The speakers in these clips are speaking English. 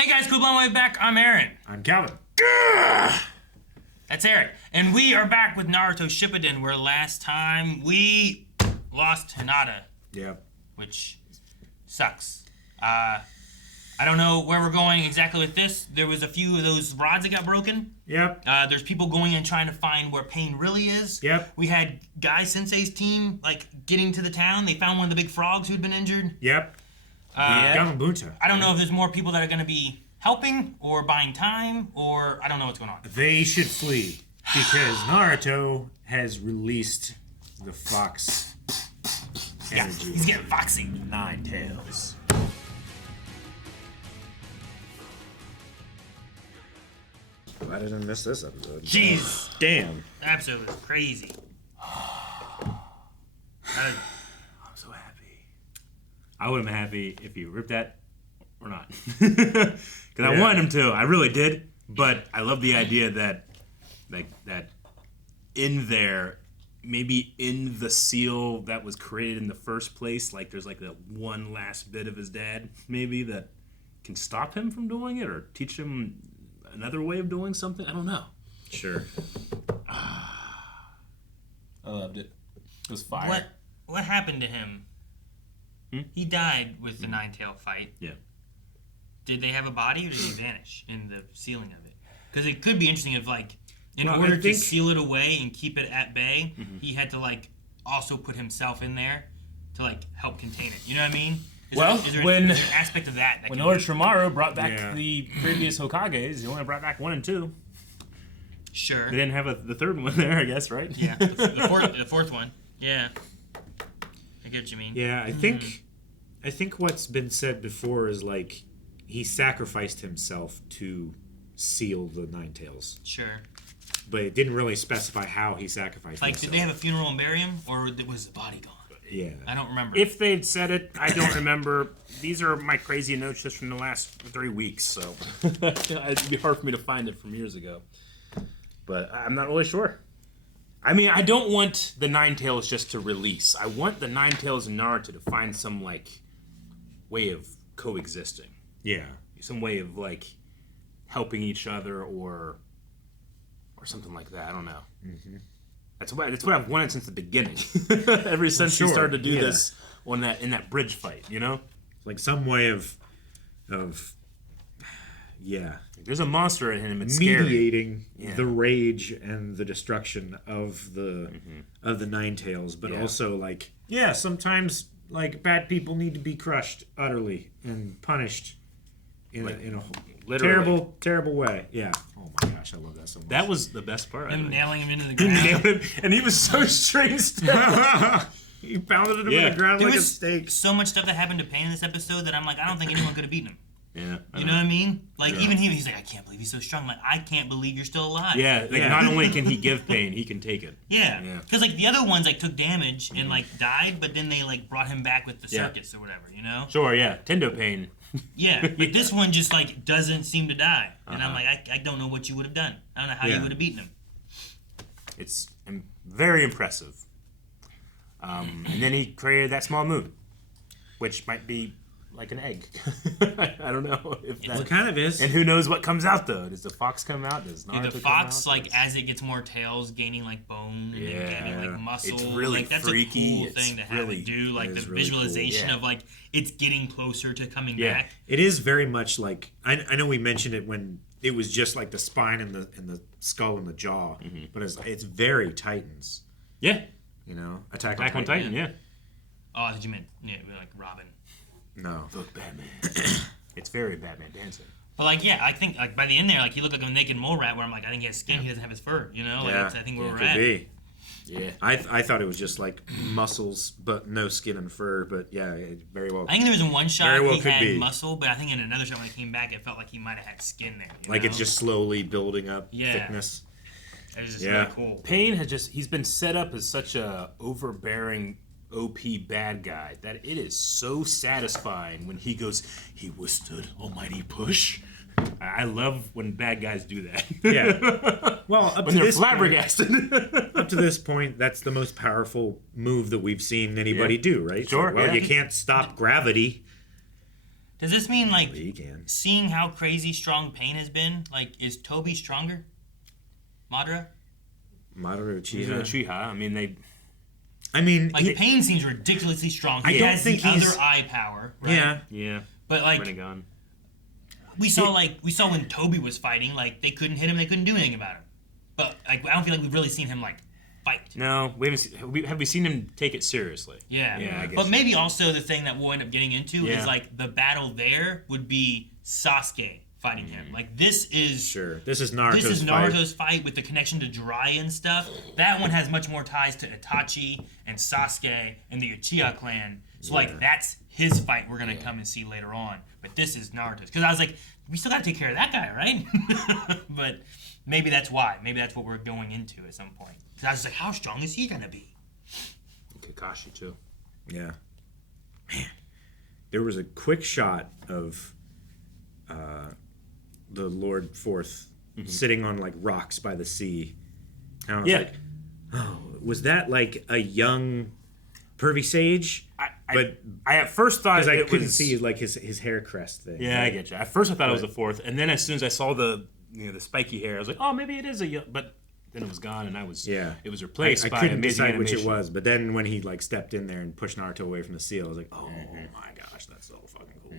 Hey guys, cool blonde way back. I'm Aaron. I'm Calvin. That's Eric. And we are back with Naruto Shippuden, where last time we lost Hinata. Yep. Which sucks. I don't know where we're going exactly with this. There was a few of those rods that got broken. Yep. There's people going and trying to find where Pain really is. Yep. We had Guy Sensei's team, getting to the town. They found one of the big frogs who'd been injured. Yep. I don't know if there's more people that are going to be helping or buying time, or I don't know what's going on. They should flee because Naruto has released the fox energy. Yeah, he's getting foxy. Nine tails. I didn't miss this episode. Jeez. Damn. That episode was crazy. I'm so happy. I would have been happy if you ripped that or not. Because I wanted him to. I really did. But I love the idea that in there, maybe in the seal that was created in the first place, there's that one last bit of his dad, maybe, that can stop him from doing it or teach him another way of doing something. I don't know. Sure. I loved it. It was fire. What happened to him? He died with the nine-tail fight. Yeah. Did they have a body, or did he vanish in the sealing of it? Because it could be interesting if, in order to seal it away and keep it at bay, he had to, also put himself in there to, help contain it. You know what I mean? Is there an aspect of that when Orochimaru brought back the previous Hokages, he only brought back 1 and 2. Sure. They didn't have the third one there, I guess, right? Yeah, the fourth one. Yeah. I get what you mean. Yeah, I think what's been said before is he sacrificed himself to seal the Nine Tails. Sure. But it didn't really specify how he sacrificed himself. Did they have a funeral and bury him, or was the body gone? Yeah. I don't remember. If they'd said it, I don't remember. These are my crazy notes just from the last 3 weeks, so it'd be hard for me to find it from years ago. But I'm not really sure. I mean, I don't want the Nine Tails just to release. I want the Nine Tails and Naruto to find some, way of coexisting. Yeah. Some way of, helping each other or something like that. I don't know. Mm-hmm. That's what I've wanted since the beginning. Ever since we started to do this in that bridge fight, you know? Some way of There's a monster in him. It's scary. Mediating the rage and the destruction of the Nine Tails, but also sometimes bad people need to be crushed utterly and punished in a terrible way. Yeah. Oh my gosh, I love that so much. That was the best part. Him nailing him into the ground. And he was so straight still. He pounded him in the ground like a steak. So much stuff that happened to Pain in this episode that I'm I don't think anyone could have beaten him. Yeah. You know what I mean? Even he's I can't believe he's so strong. I can't believe you're still alive. Yeah, not only can he give pain, he can take it. Yeah. Because the other ones took damage and died, but then they bdon't him back with the circus or whatever, you know? Sure, yeah. Tendo pain. Yeah, but this one just doesn't seem to die. And I'm I don't know what you would have done. I don't know how you would have beaten him. It's very impressive. And then he created that small moon, which might be like an egg. I don't know if that... It kind of is. And who knows what comes out, though? Does the fox come out? Does Naruto the fox, come out? As it gets more tails, gaining, bone and gaining, muscle. It's really that's freaky. A cool thing to have it do. The really visualization cool. of, it's getting closer to coming back. It is very much I know we mentioned it when it was just the spine and the skull and the jaw, but it's very Titans. Yeah. You know? Attack on Titan, yeah. Oh, I thought you meant, Robin. No. Look, Batman. It's very Batman dancing. But I think by the end there, he looked like a naked mole rat. Where I'm I think he has skin, he doesn't have his fur. You know, I think where we're at. Could be. Yeah. I thought it was just muscles, but no skin and fur. But yeah, it very well. I think there was in one shot he had be. muscle, but I think in another shot when he came back, it felt like he might have had skin there. You know? It's just slowly building up thickness. It was just really cool. Pain he's been set up as such a overbearing OP bad guy that it is so satisfying when he goes, he withstood almighty push. I love when bad guys do that. Yeah. Well, up when to they're this flabbergasted. Up to this point, that's the most powerful move that we've seen anybody do, right? Sure. You can't stop gravity. Does this mean, like, He can. seeing how crazy strong Pain has been, like, is Toby stronger? Madara? Mamoru Uchiha. I mean, Like, Pain seems ridiculously strong. He has the other eye power, right? Yeah. But, like, Rinnegan. we saw when Toby was fighting, like, they couldn't hit him, they couldn't do anything about him. But, like, I don't feel like we've really seen him, like, fight. No, we haven't. Have we seen him take it seriously? Yeah. I guess but maybe also the thing that we'll end up getting into is, like, the battle there would be Sasuke fighting him. Like, this is... Sure. This is Naruto's This is Naruto's fight with the connection to Jiraiya and stuff. That one has much more ties to Itachi and Sasuke and the Uchiha clan. So, like, that's his fight we're going to come and see later on. But this is Naruto's. Because I was like, we still got to take care of that guy, right? But maybe that's why. Maybe that's what we're going into at some point. Because I was like, how strong is he going to be? Kakashi, too. Yeah. Man. There was a quick shot of the Lord Fourth sitting on, like, rocks by the sea. And I was like, oh, was that, like, a young pervy sage? I at first thought because I couldn't was, see, like, his hair crest thing. Yeah, I get you. At first I thought it was the fourth, and then as soon as I saw the spiky hair, I was like, oh, maybe it is a young... But then it was gone, and it was replaced by couldn't amazing decide animation. which it was, but then when he, like, stepped in there and pushed Naruto away from the seal, I was like, oh my gosh, that's so fucking cool.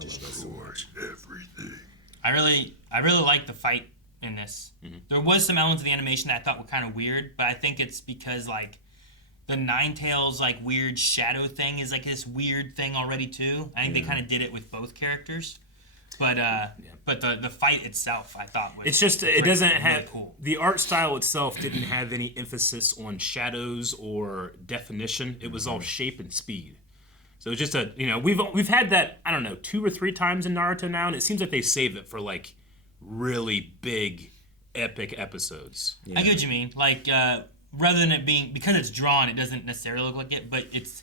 Just so much. Everything. I really like the fight in this. There was some elements of the animation that I thought were kind of weird, but I think it's because, like, the Ninetales, like, weird shadow thing is, like, this weird thing already, too. I think they kind of did it with both characters. But the fight itself, I thought was... It's just, it doesn't have... cool. The art style itself didn't have any emphasis on shadows or definition. It was all shape and speed. So it's just we've had that, I don't know, 2 or 3 times in Naruto now, and it seems like they save it for, like, really big, epic episodes. Yeah. I get what you mean. Like, rather than it being... Because it's drawn, it doesn't necessarily look like it, but it's...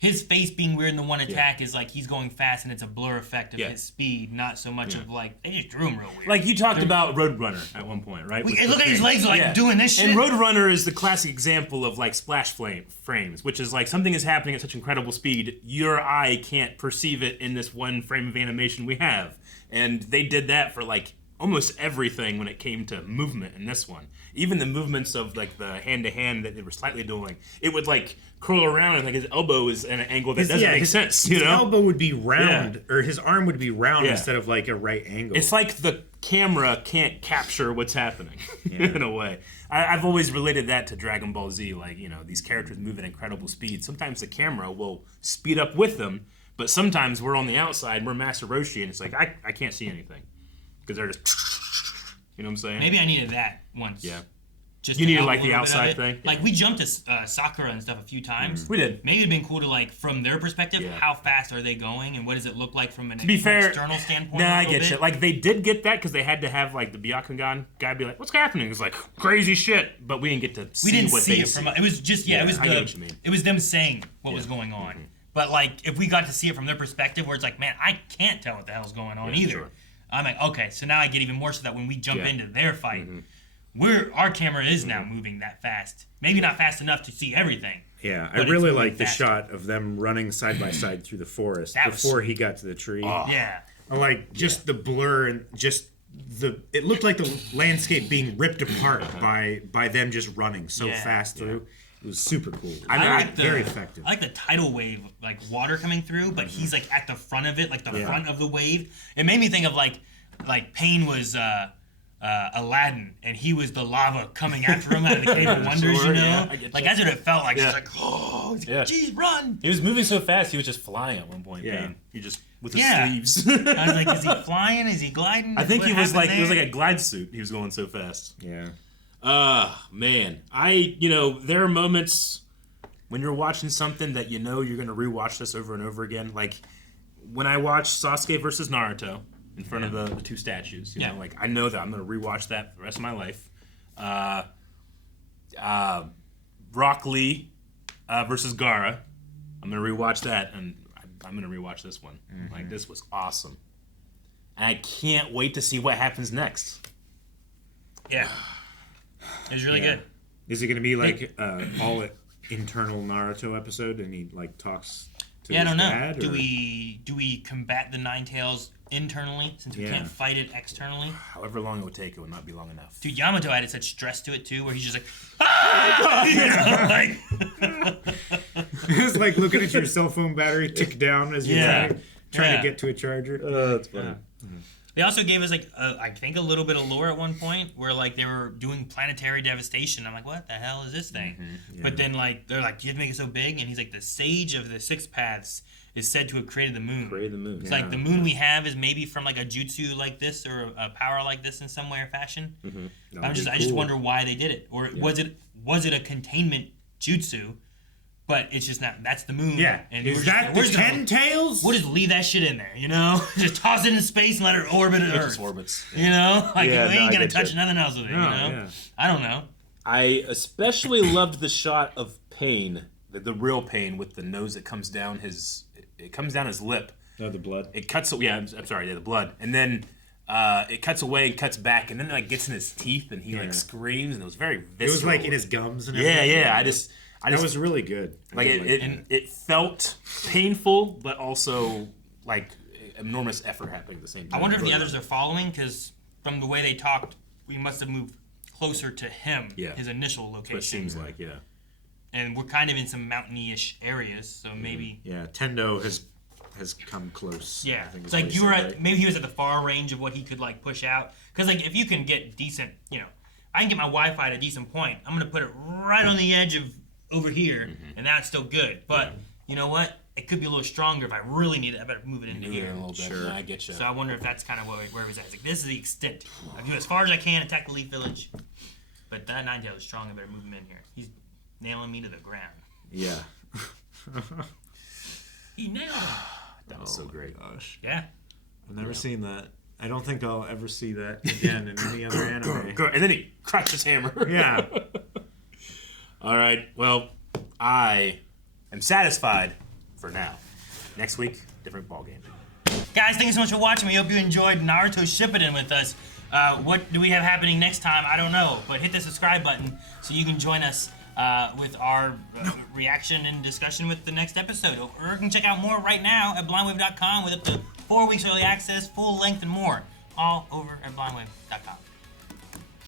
His face being weird in the one attack is like he's going fast and it's a blur effect of his speed, not so much of like, they just drew him real weird. Like you talked about Roadrunner at one point, right? Look at his legs like doing this shit. And Roadrunner is the classic example of like splash frames, which is like something is happening at such incredible speed, your eye can't perceive it in this one frame of animation we have. And they did that for like almost everything when it came to movement in this one. Even the movements of like the hand-to-hand that they were slightly doing, it would like curl around and like his elbow is at an angle that doesn't make sense. His elbow would be round, or his arm would be round instead of like a right angle. It's like the camera can't capture what's happening in a way. I've always related that to Dragon Ball Z. Like, these characters move at incredible speed. Sometimes the camera will speed up with them, but sometimes we're on the outside, we're Master Roshi, and it's like, I can't see anything. Because they're just... You know what I'm saying? Maybe I needed that once. Yeah. Just you needed like the outside thing? Like we jumped to Sakura and stuff a few times. We did. Maybe it'd been cool to like, from their perspective, how fast are they going and what does it look like from an external standpoint? Nah, I get you. Like they did get that because they had to have like the Byakugan guy be like, what's happening? It's like, crazy shit. But we didn't get to see what they see. It was just, it was I get what you mean. It was them saying what was going on. But like, if we got to see it from their perspective where it's like, man, I can't tell what the hell's going on either. Sure. I'm like, okay, so now I get even more so that when we jump into their fight, our camera is now moving that fast. Maybe not fast enough to see everything. Yeah, I really like the shot of them running side by side through the forest before he got to the tree. Oh. Yeah. I like just the blur and just it looked like the landscape being ripped apart by them just running so fast through. It was super cool. Very effective. I like the tidal wave, like water coming through, but he's like at the front of it, like the front of the wave. It made me think of like Pain was Aladdin, and he was the lava coming after him out of the Cave of Wonders. Like that's what it felt like. It's like, oh, geez, run! He was moving so fast, he was just flying at one point. Yeah, Pain. He just with his sleeves. I was like, is he flying? Is he gliding? I think he was like it was like a glide suit. He was going so fast. Yeah. Man, there are moments when you're watching something that you're going to rewatch this over and over again. Like when I watched Sasuke versus Naruto in front of the 2 statues. You know, like I know that I'm going to rewatch that for the rest of my life. Rock Lee versus Gaara. I'm going to rewatch that, and I'm going to rewatch this one. Like this was awesome. And I can't wait to see what happens next. Yeah. It was really good. Is it going to be like all internal Naruto episode, and he like talks to Yeah, I his don't know. dad, Do or- we combat the Nine Tails internally since we can't fight it externally? However long it would take, it would not be long enough. Dude, Yamato added such stress to it too, where he's just like, ah! You know, like It's like looking at your cell phone battery tick down as you're trying to get to a charger. That's funny. They also gave us like I think a little bit of lore at one point where like they were doing Planetary Devastation. I'm like, what the hell is this thing? But then like they're like, you have to make it so big, and he's like, the Sage of the Six Paths is said to have created the moon. It's like the moon we have is maybe from like a jutsu like this or a power like this in some way or fashion. I just wonder why they did it, or was it a containment jutsu? But it's just not. That's the moon. Yeah. And Is that the 10 tails? We'll just leave that shit in there, you know? Just toss it in space and let it orbit Earth. It just orbits. You know? Like, Yeah, we ain't I gonna get touch you. nothing else with it, you know? Yeah. I don't know. I especially loved the shot of Pain, the real Pain, with the nose that comes down his lip. Oh, the blood. It cuts. Yeah, I'm sorry. Yeah, the blood, and then it cuts away and cuts back, and then it like gets in his teeth, and he like screams, and it was very visceral. It was like in his gums and everything. Yeah. I That just was really good. like it felt painful, but also like enormous effort happening at the same time. I wonder if the others are following, because from the way they talked, we must have moved closer to him, his initial location. What it seems like, yeah. And we're kind of in some mountainy-ish areas, so maybe... Yeah, Tendo has come close. Yeah, I think it's is what like he you were said, at, right? maybe he was at the far range of what he could like push out. Because like if you can get decent, you know, I can get my Wi-Fi at a decent point. I'm gonna put it right on the edge of over here, and that's still good. But you know what? It could be a little stronger if I really need it. I better move it into here. a little bit. Sure. Nah, I get you. So I wonder if that's kind of where he was at. It's like, this is the extent. I can do as far as I can, attack the Leaf Village. But that Ninetales is strong. I better move him in here. He's nailing me to the ground. Yeah. He nailed him. That was so great. Gosh. Yeah. I've never seen that. I don't think I'll ever see that again in any other anime. And then he cracks his hammer. Yeah. All right. Well, I am satisfied for now. Next week, different ballgame. Guys, thank you so much for watching. We hope you enjoyed Naruto Shippuden with us. What do we have happening next time? I don't know. But hit the subscribe button so you can join us with our reaction and discussion with the next episode. Or you can check out more right now at blindwave.com with up to 4 weeks early access, full length, and more. All over at blindwave.com.